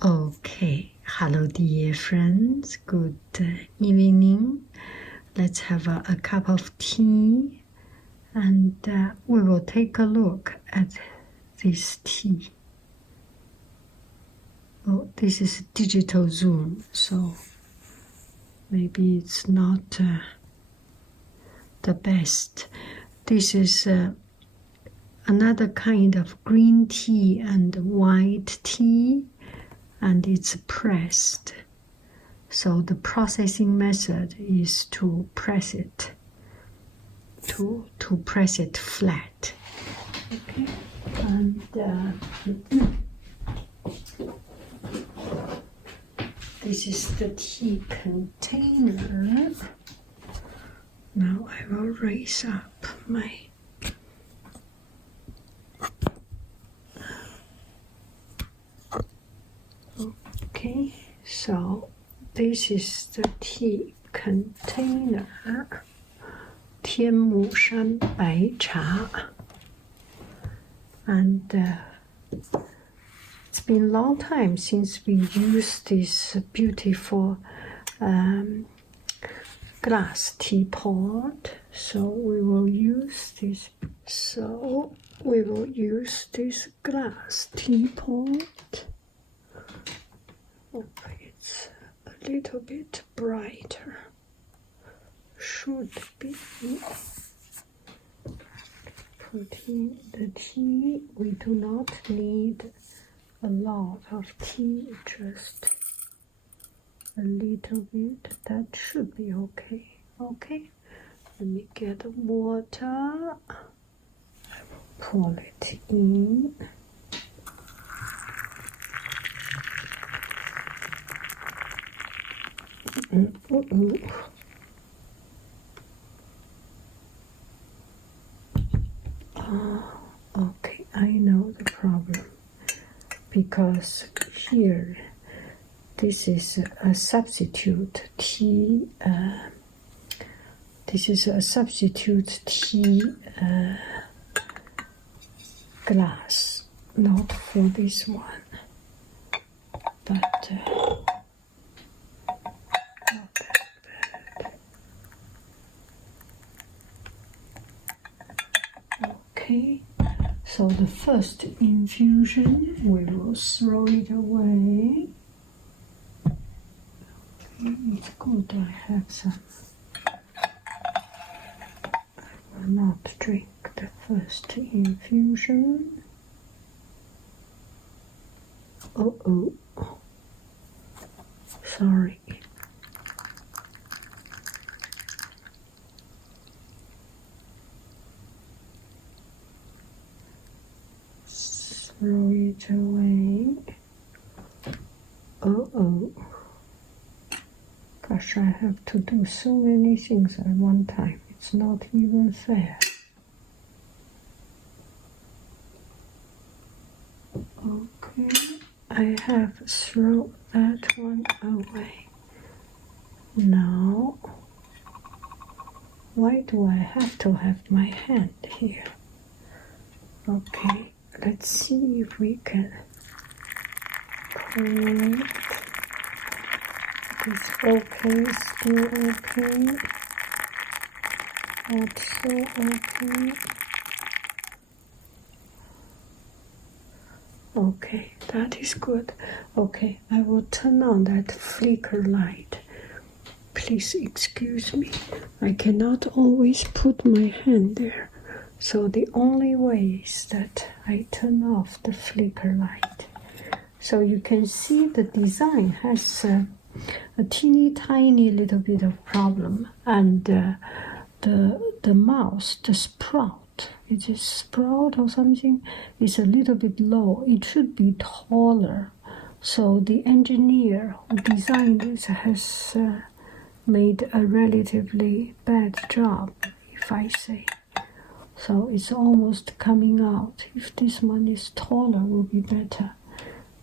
Okay, hello dear friends, good evening. Let's have a cup of tea and we will take a look at this tea. Oh, this is digital Zoom, so maybe it's not the best. This is another kind of green tea and white tea, and it's pressed. So the processing method is to press it, to press it flat. Okay, and this is the tea container. Now I will raise up my okay, so this is the tea container, 天目山白茶. And it's been a long time since we used this beautiful glass teapot, so we will use this. So we will use this glass teapot. Okay, it's a little bit brighter. Should be. Put in the tea. We do not need a lot of tea, just a little bit. That should be okay. Okay, let me get water. I will pour it in. Okay, I know the problem, because here this is a substitute tea. This is a substitute tea glass, not for this one, but not that bad. Okay, so the first infusion, we will throw it away. Okay, it's good I have some. I will not drink the first infusion. Oh, sorry. Throw it away. Oh. Gosh, I have to do so many things at one time. It's not even fair. Okay, I have thrown that one away. Now, why do I have to have my hand here? Okay, let's see if we can pour it. It's okay, still okay. Not so okay. Okay, that is good. Okay, I will turn on that flicker light. Please excuse me. I cannot always put my hand there. So the only way is that I turn off the flicker light. So you can see the design has a teeny tiny little bit of problem, and the mouse, the sprout, it is sprout or something, is a little bit low. It should be taller. So the engineer who designed this has made a relatively bad job, if I say. So it's almost coming out. If this one is taller, it will be better.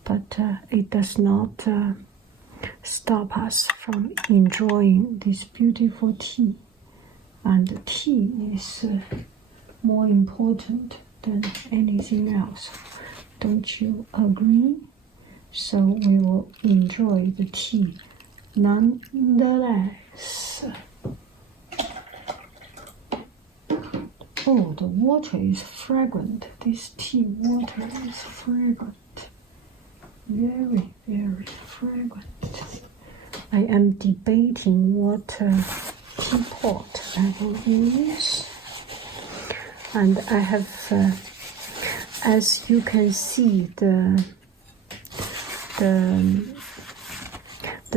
But it does not stop us from enjoying this beautiful tea. And tea is more important than anything else. Don't you agree? so we will enjoy the tea nonetheless. Oh, the water is fragrant. This tea water is fragrant. Very, very fragrant. I am debating what teapot I will use. And I have, as you can see, the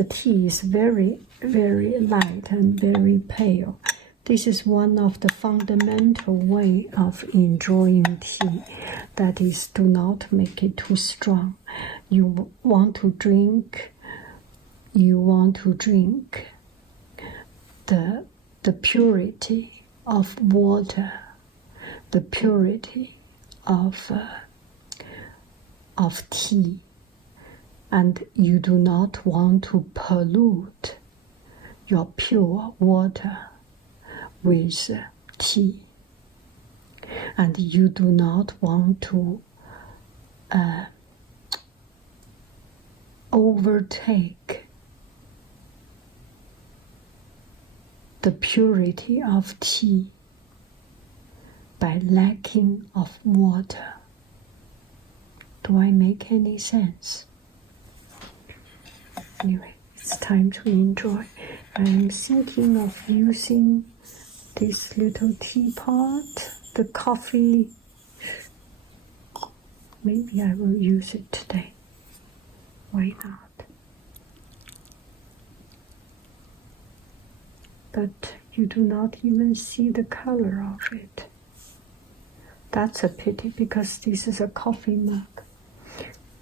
tea is very, very light and very pale. This is one of the fundamental way of enjoying tea. That is, do not make it too strong. You want to drink the purity of water, the purity of tea, and you do not want to pollute your pure water with tea, and you do not want to overtake the purity of tea by lacking of water. Do I make any sense? Anyway, it's time to enjoy. I'm thinking of using this little teapot, the coffee. Maybe I will use it today. Why not? But you do not even see the color of it. That's a pity, because this is a coffee mug.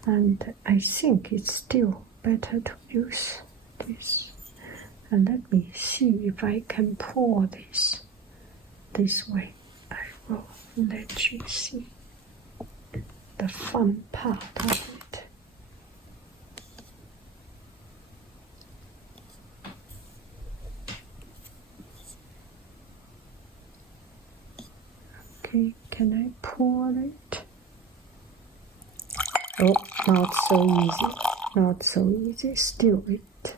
And I think it's still better to use this. And let me see if I can pour this way. I will let you see the fun part of it. Okay, can I pour it? Oh, not so easy. Not so easy. Still it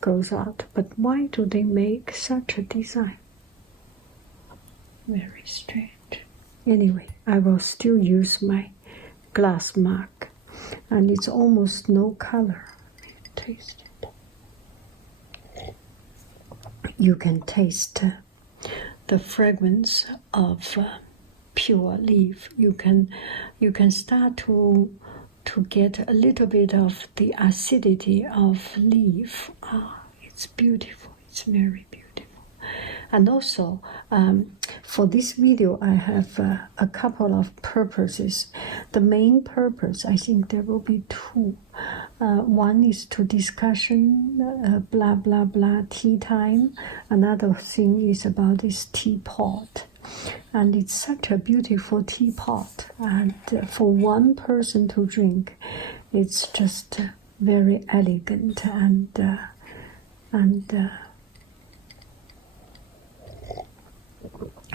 goes out. But why do they make such a design? Very strange. Anyway, I will still use my glass mug. And it's almost no color. Taste it. You can taste the fragrance of pure leaf. You can start to get a little bit of the acidity of leaf. It's beautiful. It's very beautiful. And also, for this video, I have a couple of purposes. The main purpose, I think there will be two. One is to discussion, blah, blah, blah, tea time. Another thing is about this teapot. And it's such a beautiful teapot. And for one person to drink, it's just very elegant and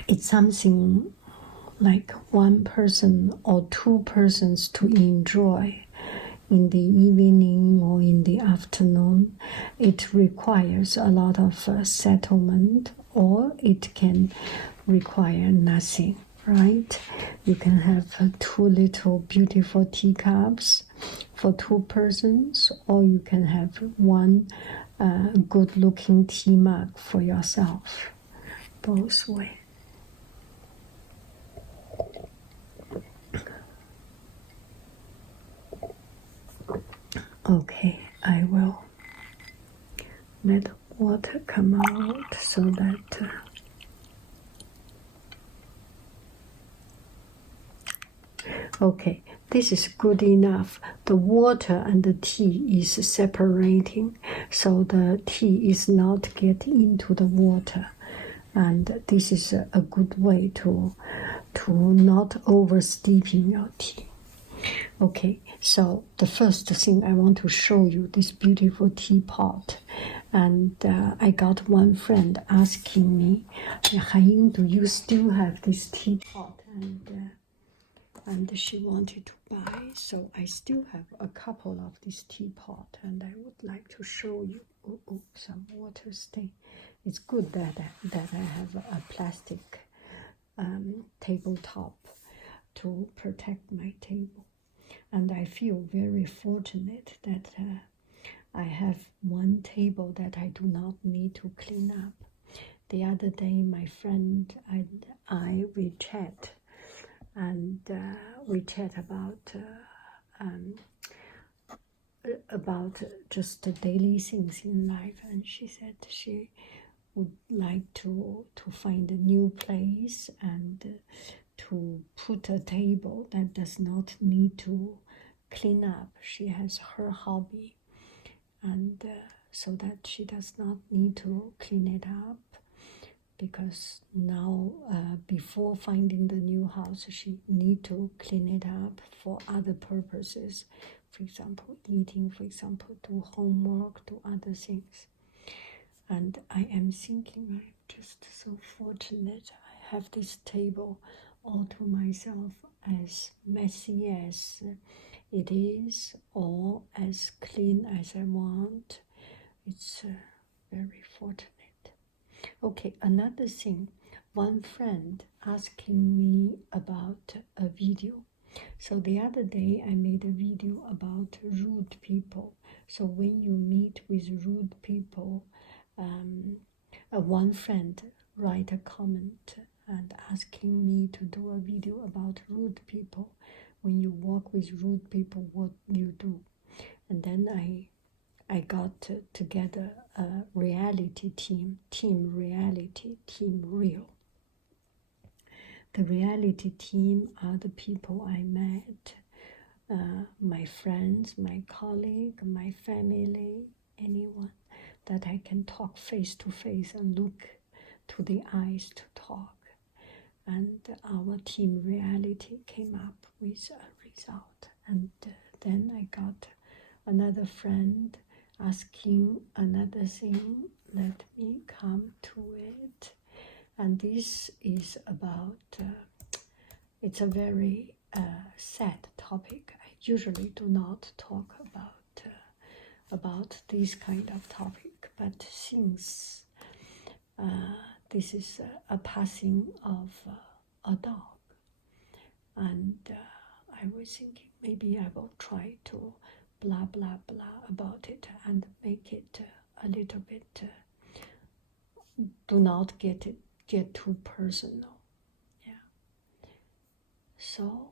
it's something like one person or two persons to enjoy in the evening or in the afternoon. It requires a lot of settlement, or it can require nothing, right? You can have two little beautiful teacups for two persons, or you can have one good-looking tea mug for yourself. Both ways. Okay, I will let water come out so that okay, this is good enough. The water and the tea is separating, so the tea is not getting into the water. And this is a good way to not over steeping your tea. Okay, so the first thing I want to show you this beautiful teapot. And I got one friend asking me, Haiying, do you still have this teapot? And she wanted to buy. So I still have a couple of this teapot, and I would like to show you. Oh, some water stain. It's good that I have a plastic tabletop to protect my table, and I feel very fortunate that I have one table that I do not need to clean up. The other day, my friend and we chat, and we chat about just the daily things in life, and she said she would like to find a new place and to put a table that does not need to clean up. She has her hobby, and so that she does not need to clean it up, because now before finding the new house she need to clean it up for other purposes, for example eating, for example do homework, do other things. And I am thinking I'm just so fortunate I have this table all to myself, as messy as it is or as clean as I want. It's very fortunate. Okay, another thing, one friend asking me about a video. So the other day I made a video about rude people. So when you meet with rude people, one friend write a comment and asking me to do a video about rude people. When you work with rude people, what you do? And then I got together a reality team reality, team real. The reality team are the people I met, my friends, my colleague, my family, anyone that I can talk face to face and look to the eyes to talk. And our team reality came up with a result. And then I got another friend asking another thing. Let me come to it. And this is about, it's a very sad topic. I usually do not talk about this kind of topic, but since this is a passing of a dog, and I was thinking maybe I will try to blah blah blah about it and make it a little bit, do not get too personal. Yeah. So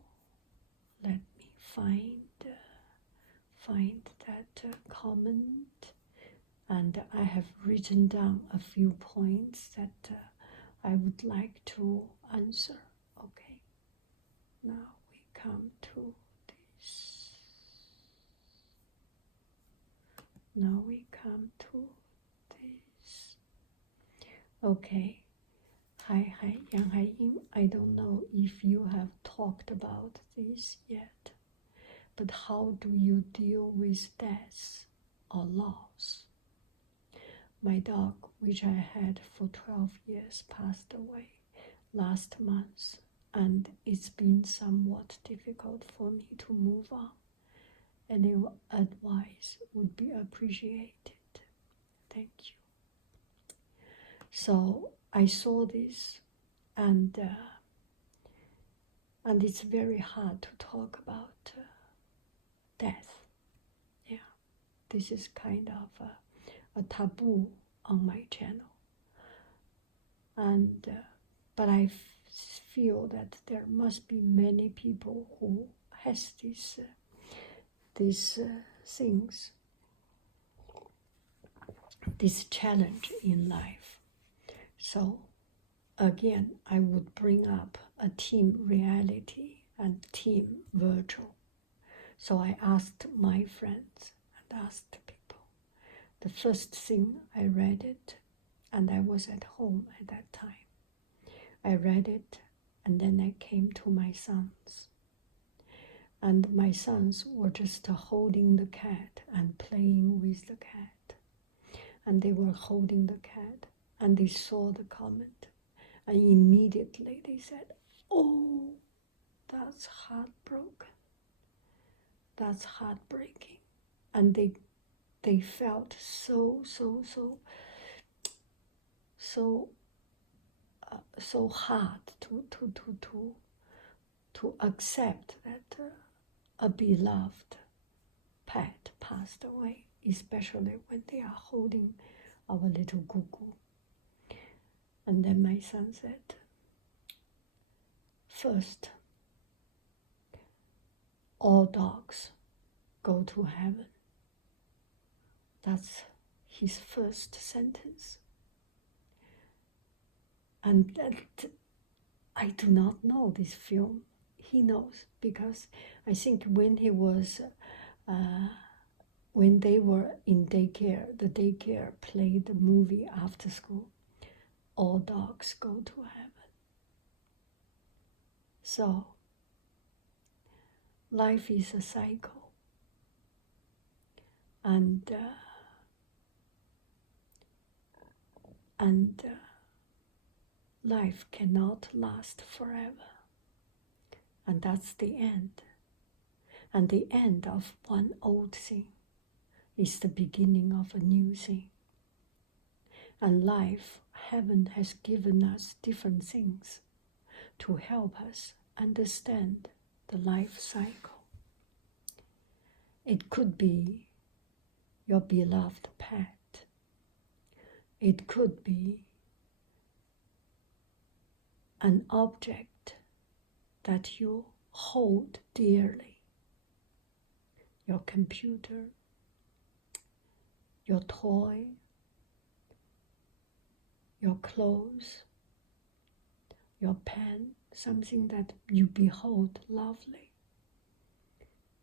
let me find that comment, and I have written down a few points that I would like to answer. Okay, now we come to this. Now we come to this. Okay. Hi, Yang Haiying. I don't know if you have talked about this yet, but how do you deal with death or loss? My dog, which I had for 12 years, passed away last month, and it's been somewhat difficult for me to move on. Any advice would be appreciated. Thank you. So I saw this, and it's very hard to talk about death. Yeah, this is kind of a taboo on my channel, and but I feel that there must be many people who has these things, this challenge in life. So again, I would bring up a team reality and team virtual. So I asked my friends and asked people. The first thing I read it, and I was at home at that time. I read it, and then I came to my sons. And my sons were just holding the cat and playing with the cat. And they were holding the cat, and they saw the comment. And immediately they said, "Oh, that's heartbroken." That's heartbreaking. And they felt so hard to accept that a beloved pet passed away, especially when they are holding our little Gugu. And then my son said, first, all dogs go to heaven. That's his first sentence. And that, I do not know this film. He knows, because I think when he was, when they were in daycare, the daycare played the movie after school, All Dogs Go to Heaven. So, life is a cycle. And life cannot last forever. And that's the end. And the end of one old thing is the beginning of a new thing. And life, heaven has given us different things to help us understand the life cycle. It could be your beloved pet. It could be an object that you hold dearly. Your computer, your toy, your clothes, your pen, something that you behold lovely.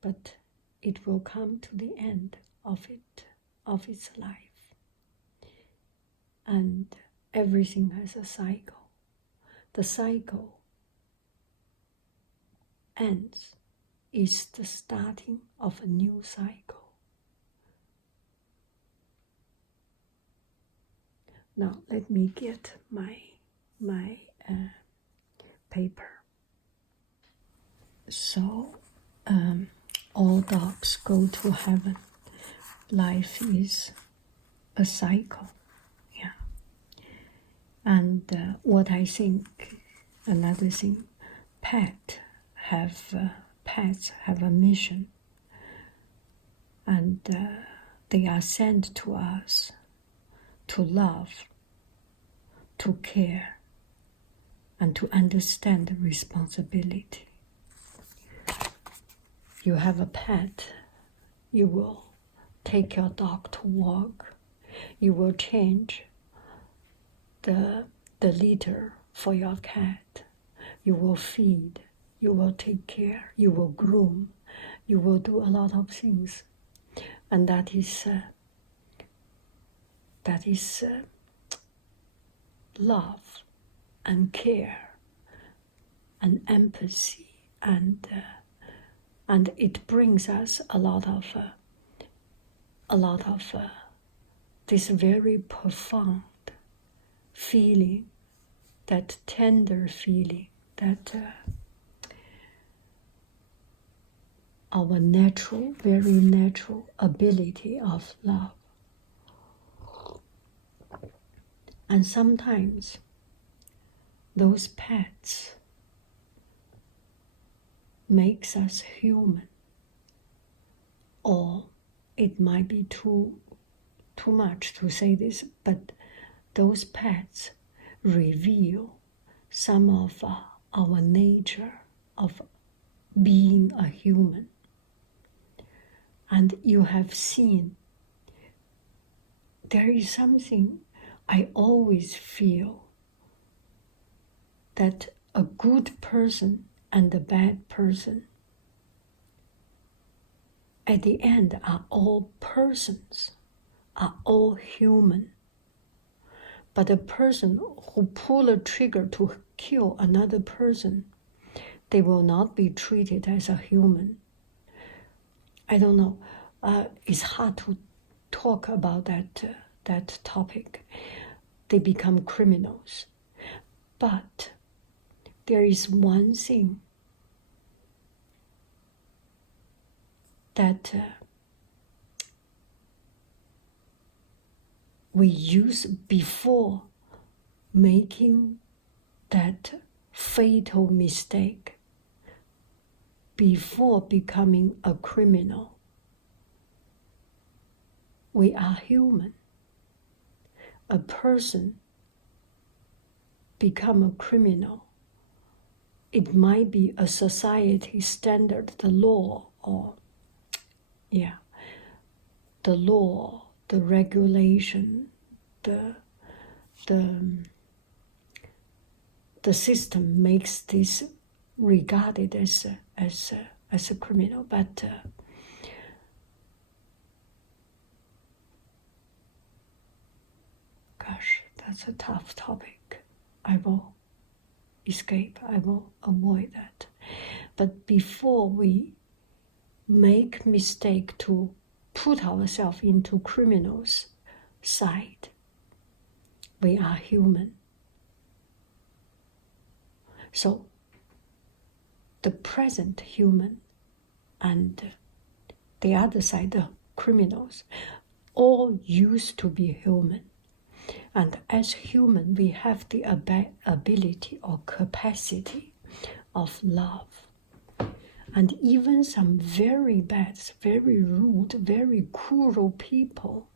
But it will come to the end of its life. And everything has a cycle. The cycle ends, is the starting of a new cycle. Now let me get my paper. So, all dogs go to heaven. Life is a cycle. Yeah. And what I think, another thing, pets have a mission, and they are sent to us to love, to care, and to understand the responsibility. You have a pet, you will take your dog to walk, you will change the litter for your cat, you will feed, you will take care, you will groom, you will do a lot of things. And that is love and care and empathy, and it brings us a lot of this very profound feeling, that tender feeling, that our natural, very natural ability of love. And sometimes those pets makes us human, or it might be too much to say this, but those pets reveal some of our nature of being a human. And you have seen, there is something I always feel, that a good person and a bad person at the end are all persons, are all human. But a person who pull a trigger to kill another person, they will not be treated as a human. I don't know. It's hard to talk about that topic. They become criminals. But there is one thing that we use before making that fatal mistake, before becoming a criminal. We are human. A person become a criminal. It might be a society standard, the law, or the law, the regulation, the system makes this regarded as a criminal, but gosh, that's a tough topic. I will escape. I will avoid that. But before we make mistake to put ourselves into criminals' side, we are human. So the present human and the other side, the criminals, all used to be human. And as human, we have the ability or capacity of love. And even some very bad, very rude, very cruel people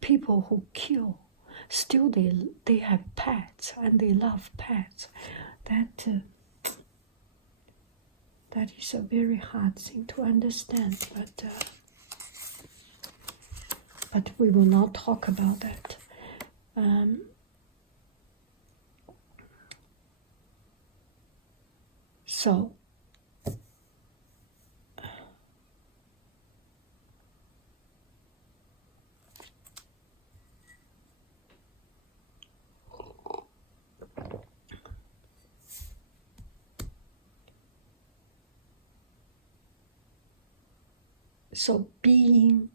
who kill, still they have pets and they love pets. That is a very hard thing to understand, but we will not talk about that. So being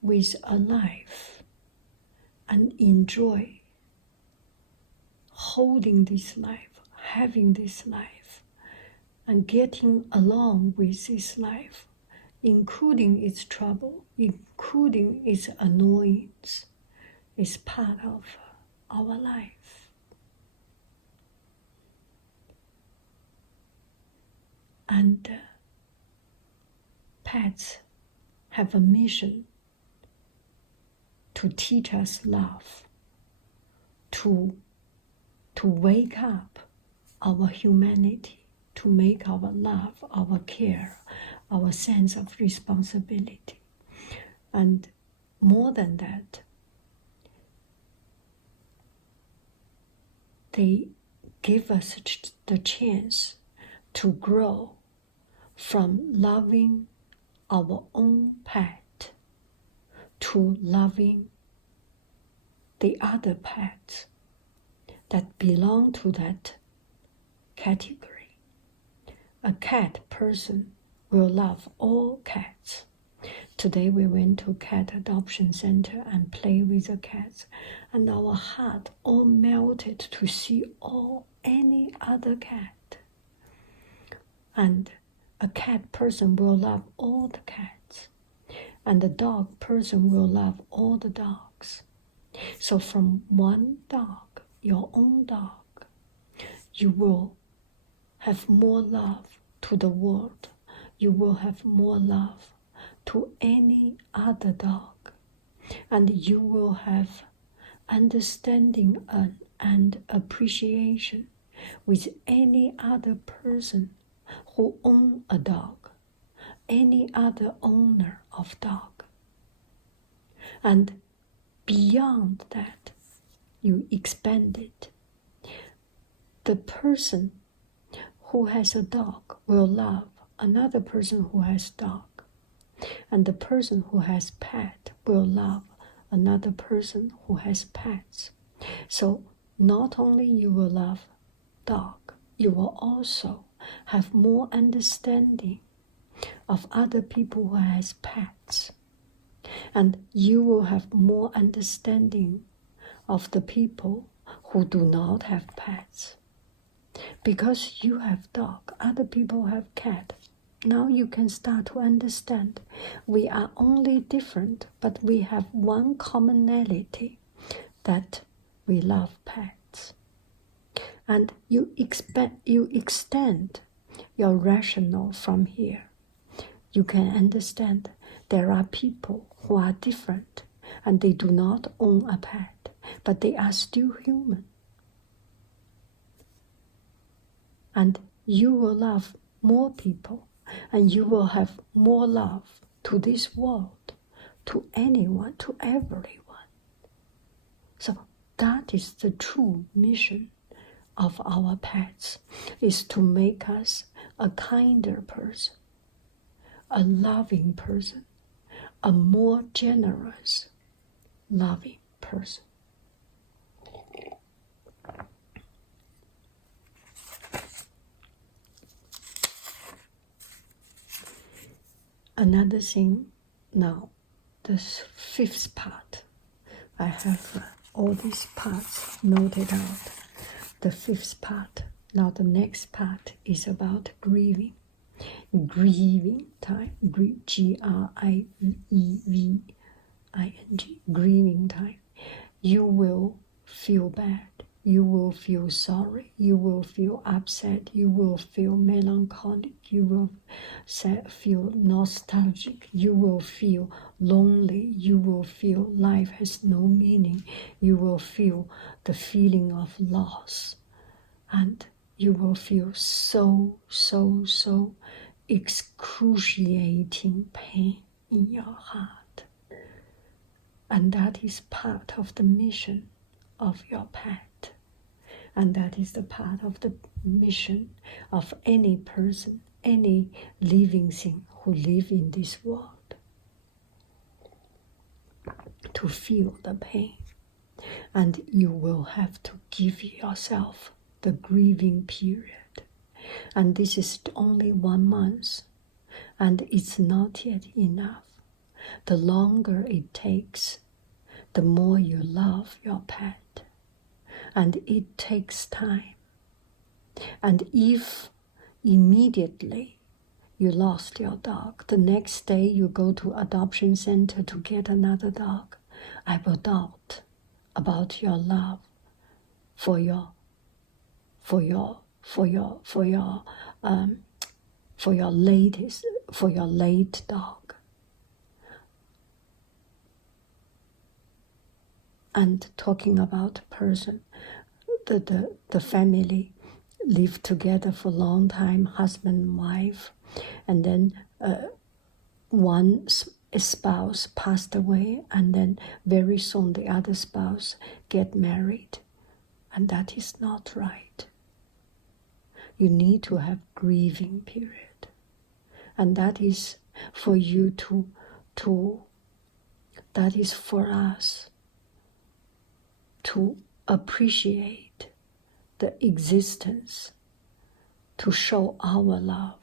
with a life and enjoy holding this life, having this life, and getting along with this life, including its trouble, including its annoyance, is part of our life. And pets have a mission to teach us love, to wake up our humanity, to make our love, our care, our sense of responsibility. And more than that, they give us the chance to grow from loving our own pet to loving the other pets that belong to that category. A cat person will love all cats. Today we went to cat adoption center and play with the cats, and our heart all melted to see any other cat. And a cat person will love all the cats, and the dog person will love all the dogs. So from one dog, your own dog, you will have more love to the world. You will have more love to any other dog. And you will have understanding and appreciation with any other person who owns a dog, any other owner of dog. And beyond that, you expand it. The person who has a dog will love another person who has dog. And the person who has pet will love another person who has pets. So not only you will love dog, you will also have more understanding of other people who has pets. And you will have more understanding of the people who do not have pets. Because you have dog, other people have cat. Now you can start to understand we are only different, but we have one commonality, that we love pets. And you extend your rationale from here. You can understand there are people who are different and they do not own a pet, but they are still human. And you will love more people, and you will have more love to this world, to anyone, to everyone. So that is the true mission of our pets, is to make us a kinder person, a loving person, a more generous, loving person. Another thing, now, the fifth part. I have all these parts noted out. The fifth part. Now the next part is about grieving. Grieving time. Grieving. Grieving time. You will feel bad. You will feel sorry. You will feel upset. You will feel melancholic. You will feel nostalgic. You will feel lonely. You will feel life has no meaning. You will feel the feeling of loss. And you will feel so excruciating pain in your heart. And that is part of the mission of your pet. And that is the part of the mission of any person, any living thing who live in this world. To feel the pain. And you will have to give yourself the grieving period. And this is only 1 month. And it's not yet enough. The longer it takes, the more you love your pet. And it takes time. And if immediately you lost your dog, the next day you go to adoption center to get another dog, I will doubt about your love for your late dog. And talking about a person, the family lived together for a long time, husband and wife, and then one spouse passed away, and then very soon the other spouse get married, and that is not right. You need to have grieving period, and that is for you that is for us to appreciate the existence, to show our love,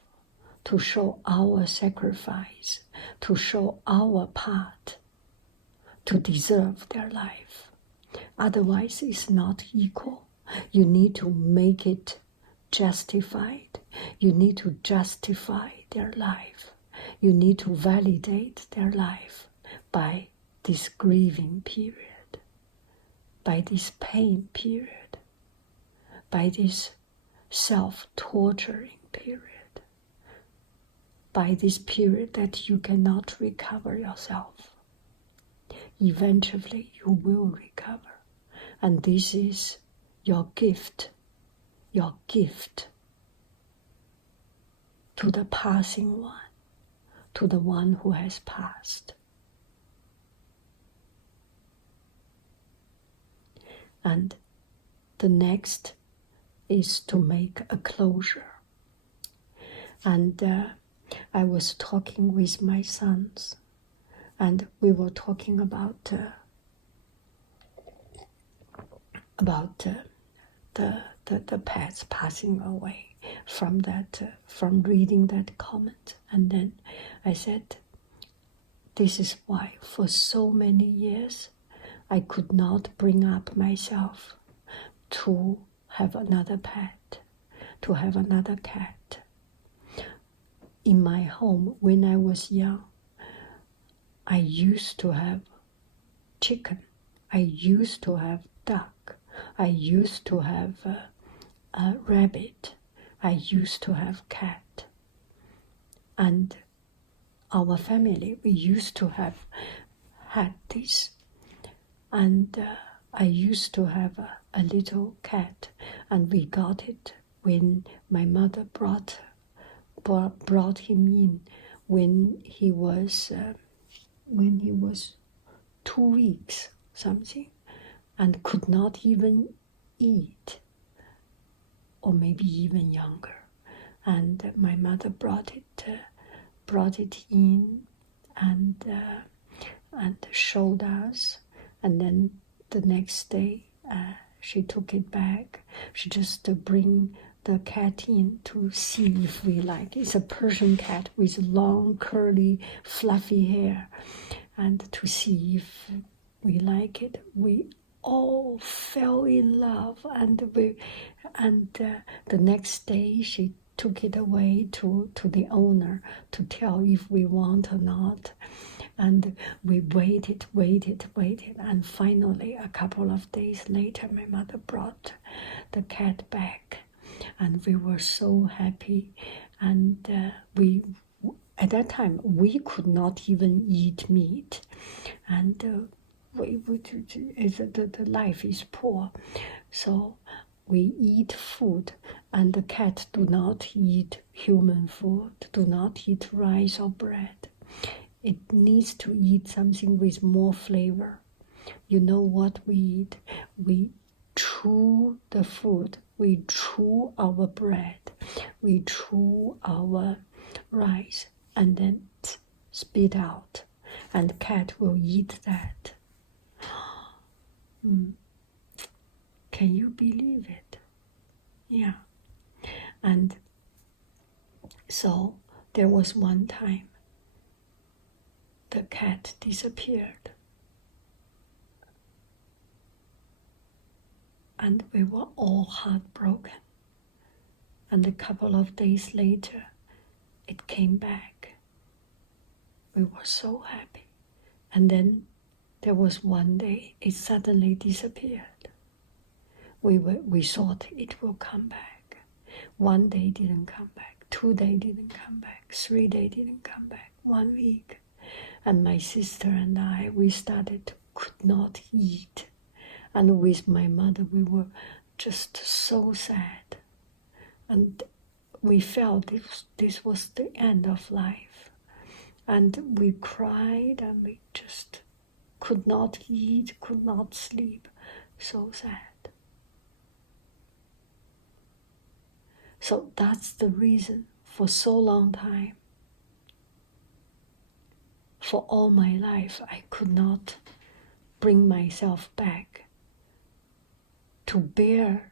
to show our sacrifice, to show our part, to deserve their life. Otherwise, it's not equal. You need to make it justified. You need to justify their life. You need to validate their life by this grieving period, by this pain period, by this self-torturing period, by this period that you cannot recover yourself. Eventually you will recover. And this is your gift to the passing one, to the one who has passed. And the next is to make a closure. And I was talking with my sons, and we were talking about the pets passing away from reading that comment. And then I said, this is why for so many years I could not bring up myself to have another pet, to have another cat. in my home when I was young, I used to have chicken. I used to have duck. I used to have a rabbit. I used to have cat. And our family, we used to have had this. And I used to have a little cat, and we got it when my mother brought him in when he was 2 weeks something, and could not even eat, or maybe even younger. And my mother brought it in and showed us, and then the next day she took it back. She just bring the cat in to see if we like. It's a Persian cat with long, curly, fluffy hair, and to see if we like it. We all fell in love, and the next day she took it away to the owner to tell if we want or not. And we waited, and finally, a couple of days later, my mother brought the cat back, and we were so happy. And at that time, we could not even eat meat, and the life is poor, so we eat food, and the cat do not eat human food, do not eat rice or bread. It needs to eat something with more flavor. You know what we eat? We chew the food. We chew our bread. We chew our rice and then spit out. And cat will eat that. Can you believe it? Yeah. And so there was one time the cat disappeared. And we were all heartbroken. And a couple of days later, it came back. We were so happy. And then there was one day it suddenly disappeared. We thought it will come back. 1 day didn't come back. 2 days didn't come back. 3 days didn't come back. 1 week. And my sister and I, we could not eat. And with my mother, we were just so sad. And we felt this was the end of life. And we cried, and we just could not eat, could not sleep. So sad. So that's the reason for so long time. For all my life, I could not bring myself back to bear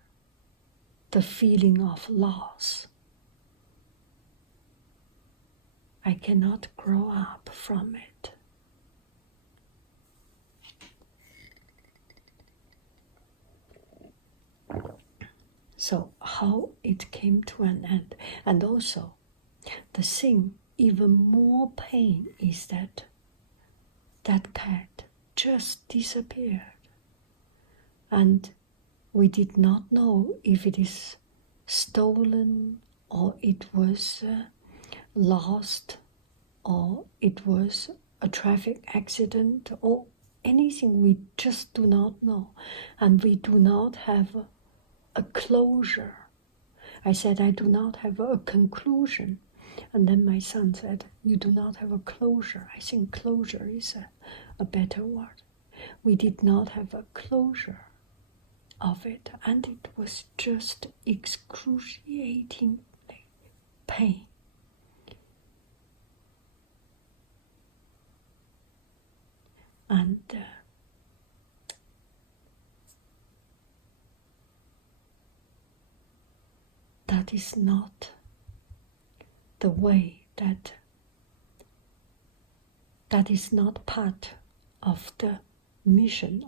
the feeling of loss. I cannot grow up from it. So how it came to an end, and also the thing even more pain is that cat just disappeared, and we did not know if it is stolen or it was lost or it was a traffic accident or anything. We just do not know, and we do not have a closure. I said, I do not have a conclusion. And then my son said, you do not have a closure. I think closure is a better word. We did not have a closure of it, and it was just excruciating pain. And that is not the way that is not part of the mission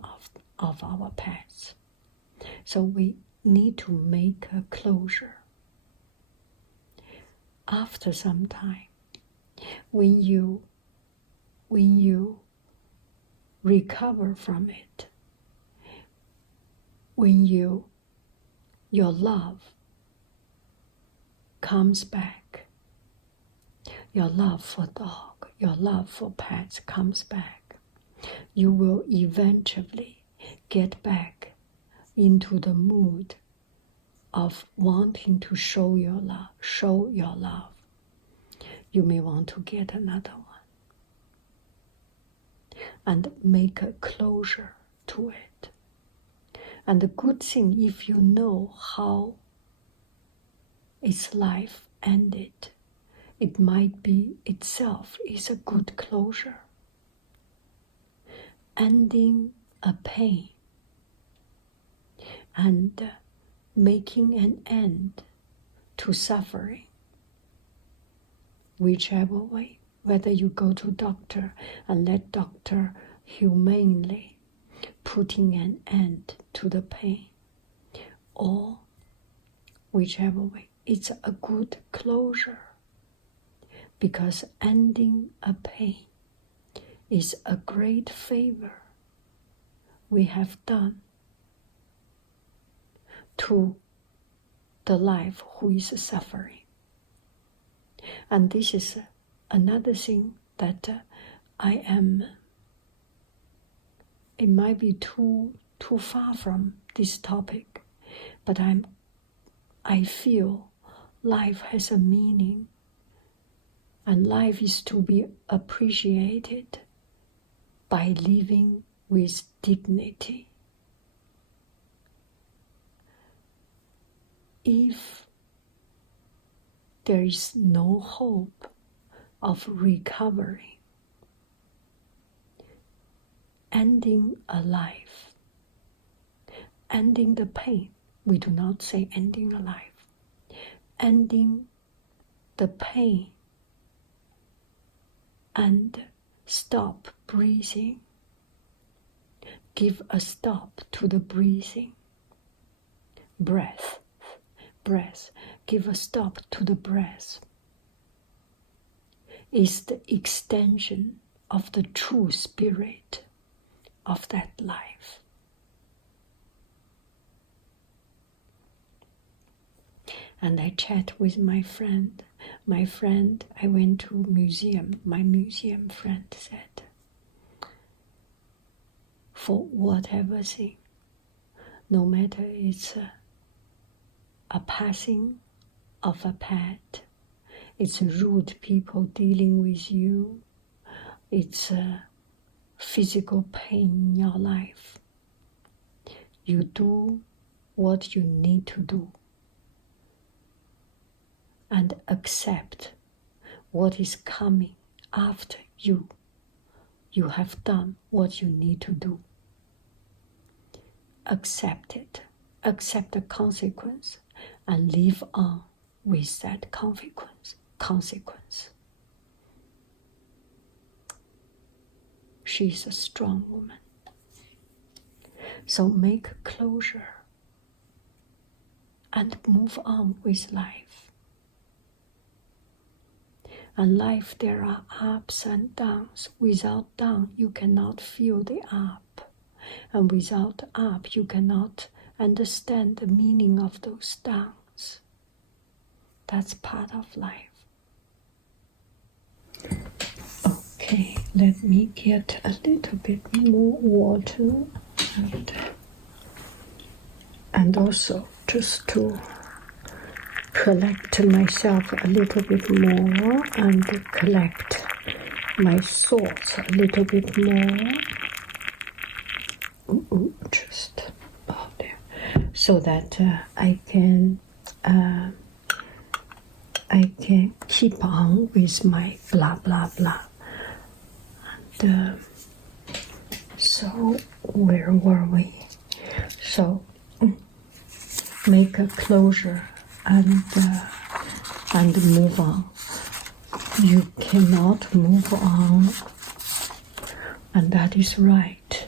of our pets. So we need to make a closure. After some time, When you recover from it, when your love comes back, your love for dog, your love for pets comes back, you will eventually get back into the mood of wanting to show your love. You may want to get another one and make a closure to it. And the good thing, if you know how its life ended, it might be itself is a good closure. Ending a pain and making an end to suffering, whichever way, whether you go to doctor and let doctor humanely putting an end to the pain, or whichever way, it's a good closure, because ending a pain is a great favor we have done to the life who is suffering. And this is another thing that it might be too far from this topic, but I feel life has a meaning, and life is to be appreciated by living with dignity. If there is no hope of recovery, ending a life, ending the pain, we do not say ending a life, ending the pain and stop breathing, give a stop to the breathing, breath, give a stop to the breath, is the extension of the true spirit of that life. And I chat with my friend. I went to museum. My museum friend said, for whatever thing, no matter it's a passing of a pet, it's rude people dealing with you, it's physical pain in your life, you do what you need to do and accept what is coming after you have done what you need to do. Accept it, accept the consequence, and live on with that consequence. She's a strong woman. So make closure and move on with life. And life, there are ups and downs. Without down, you cannot feel the up. And without up, you cannot understand the meaning of those downs. That's part of life. Okay, let me get a little bit more water and also just to collect myself a little bit more and collect my thoughts a little bit more. Just there, so that I can keep on with my blah blah blah. And so where were we? So make a closure and move on. You cannot move on, and that is right,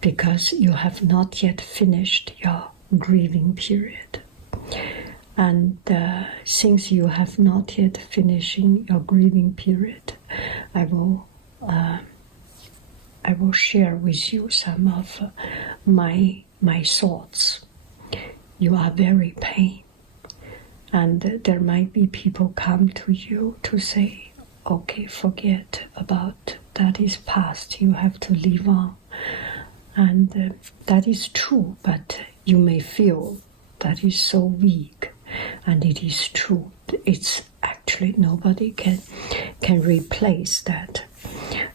because you have not yet finished your grieving period. And since you have not yet finishing your grieving period, I will share with you some of my thoughts. You are very pain, and there might be people come to you to say, okay, forget about that is past, you have to live on. And that is true, but you may feel that is so weak, and it is true. It's actually nobody can replace that.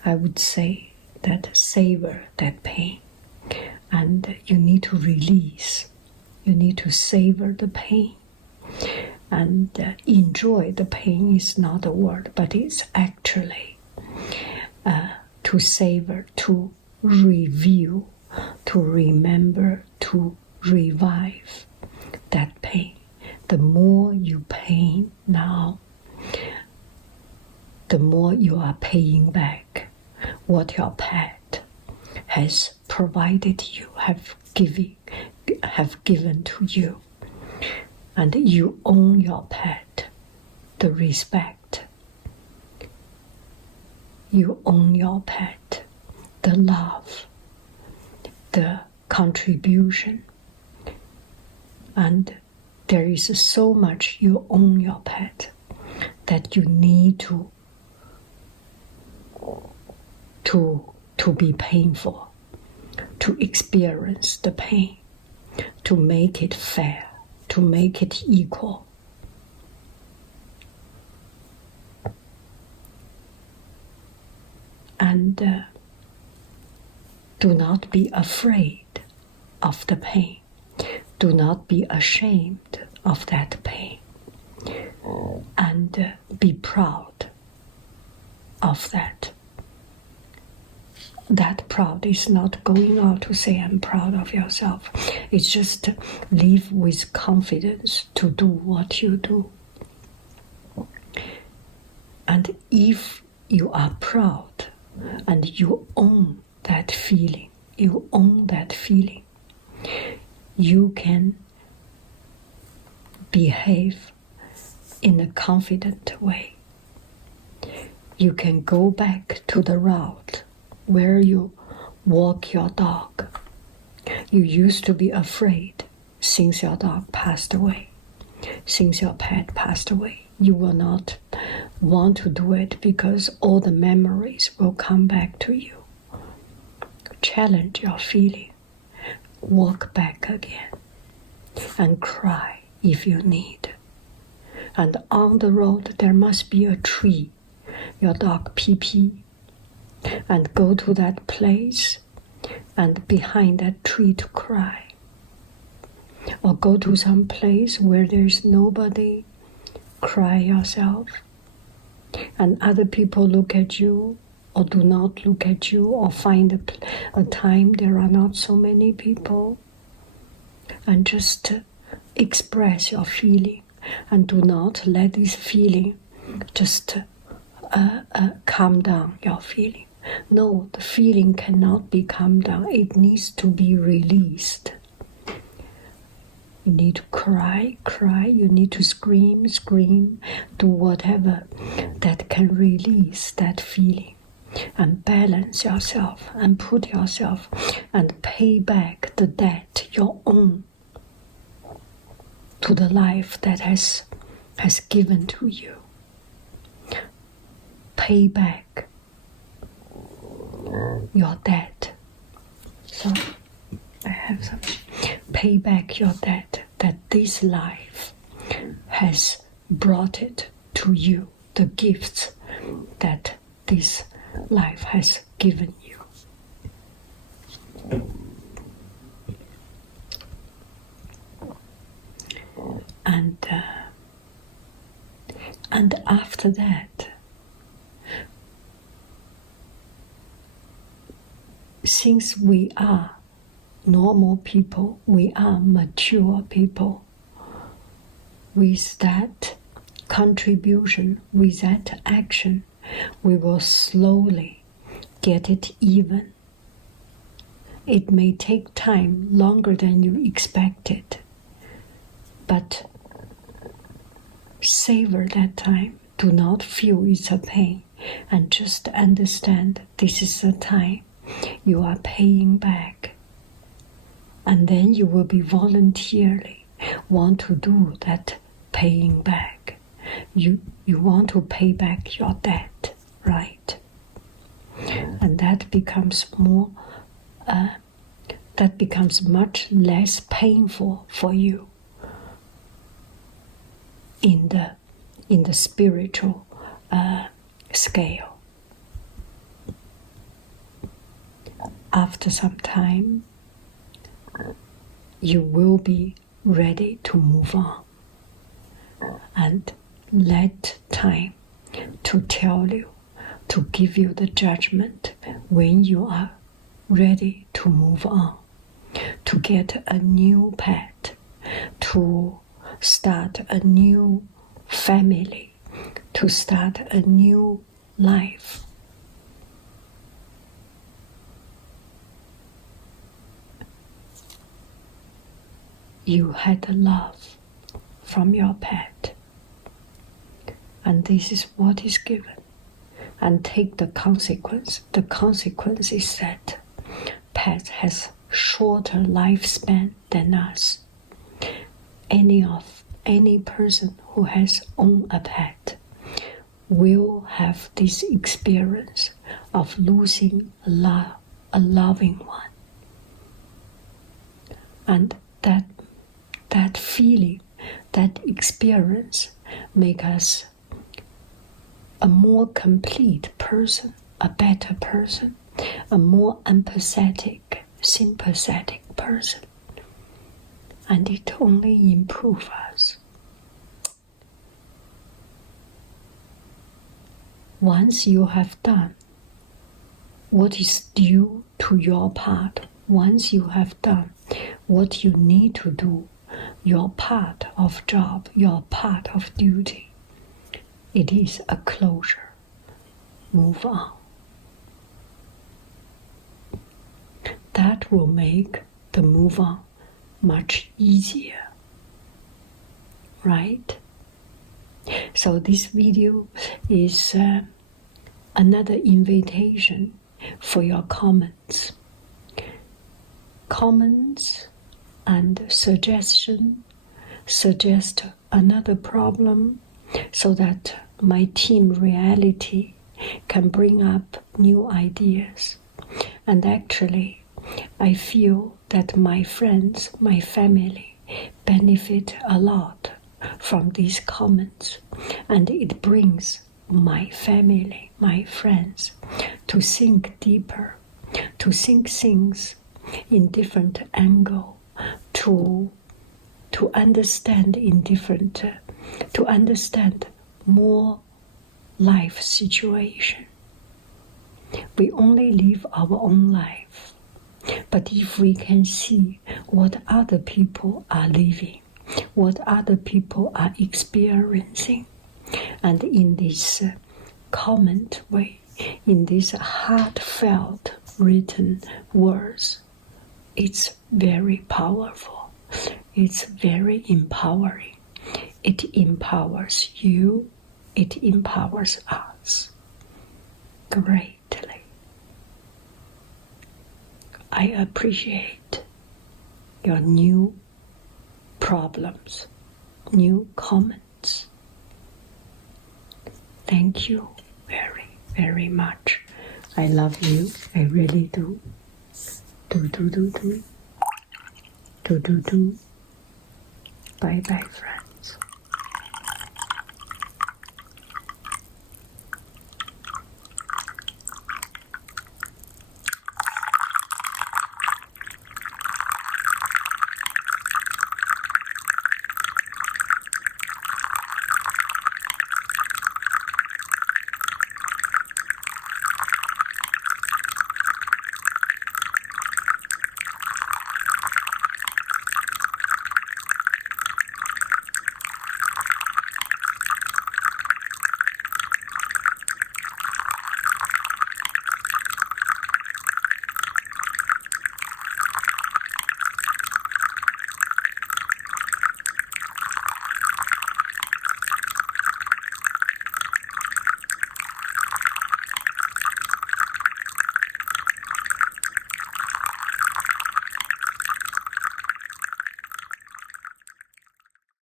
I would say that savor that pain, and you need to release. You need to savor the pain, and enjoy the pain is not a word, but it's actually to savor, to review, to remember, to revive that pain. The more you pain now, the more you are paying back what your pet has provided you, have given to you. And you own your pet, the respect. You own your pet, the love, the contribution. And there is so much you own your pet that you need to be painful, to experience the pain, to make it fair, to make it equal. And do not be afraid of the pain. Do not be ashamed of that pain. And be proud of that. That proud is not going out to say I'm proud of yourself. It's just live with confidence to do what you do. And if you are proud and you own that feeling, you can behave in a confident way. You can go back to the route where you walk your dog. You used to be afraid since your dog passed away, since your pet passed away. You will not want to do it because all the memories will come back to you. Challenge your feeling. Walk back again and cry if you need. And on the road there must be a tree, your dog pee-pee, and go to that place and behind that tree to cry. Or go to some place where there's nobody, cry yourself. And other people look at you or do not look at you, or find a time there are not so many people. And just express your feeling, and do not let this feeling just calm down your feeling. No, the feeling cannot be calmed down. It needs to be released. You need to cry. You need to scream. Do whatever that can release that feeling. And balance yourself and put yourself and pay back the debt, your own, to the life that has given to you. Pay back your debt. So I have some. Pay back your debt that this life has brought it to you, the gifts that this life has given you. And after that, since we are normal people, we are mature people, with that contribution, with that action, we will slowly get it even. It may take time, longer than you expected, but savor that time. Do not feel it's a pain, and just understand this is a time you are paying back. And then you will be voluntarily want to do that paying back. You want to pay back your debt, right? And that becomes more, that becomes much less painful for you in the spiritual scale. After some time, you will be ready to move on, and let time to tell you, to give you the judgment when you are ready to move on, to get a new pet, to start a new family, to start a new life. You had a love from your pet, and this is what is given. And take the consequence. The consequence is that pet has shorter lifespan than us. Any person who has owned a pet will have this experience of losing a loving one. And that feeling, that experience make us a more complete person, a better person, a more empathetic, sympathetic person. And it only improves us. Once you have done what is due to your part, once you have done what you need to do, your part of job, your part of duty, it is a closure. Move on. That will make the move on much easier, right? So this video is another invitation for your comments. Comments and suggestion. Suggest another problem so that my team Reality can bring up new ideas. And actually, I feel that my friends, my family, benefit a lot from these comments, and it brings my family, my friends, to think deeper, to think things in different angle, to understand in different, to understand more life situation. We only live our own life, but if we can see what other people are living, what other people are experiencing, and in this comment way, in these heartfelt written words, it's very powerful. It's very empowering. It empowers you. It empowers us greatly. I appreciate your new problems, new comments. Thank you very, very much. I love you. I really do. Do. Bye bye, friends.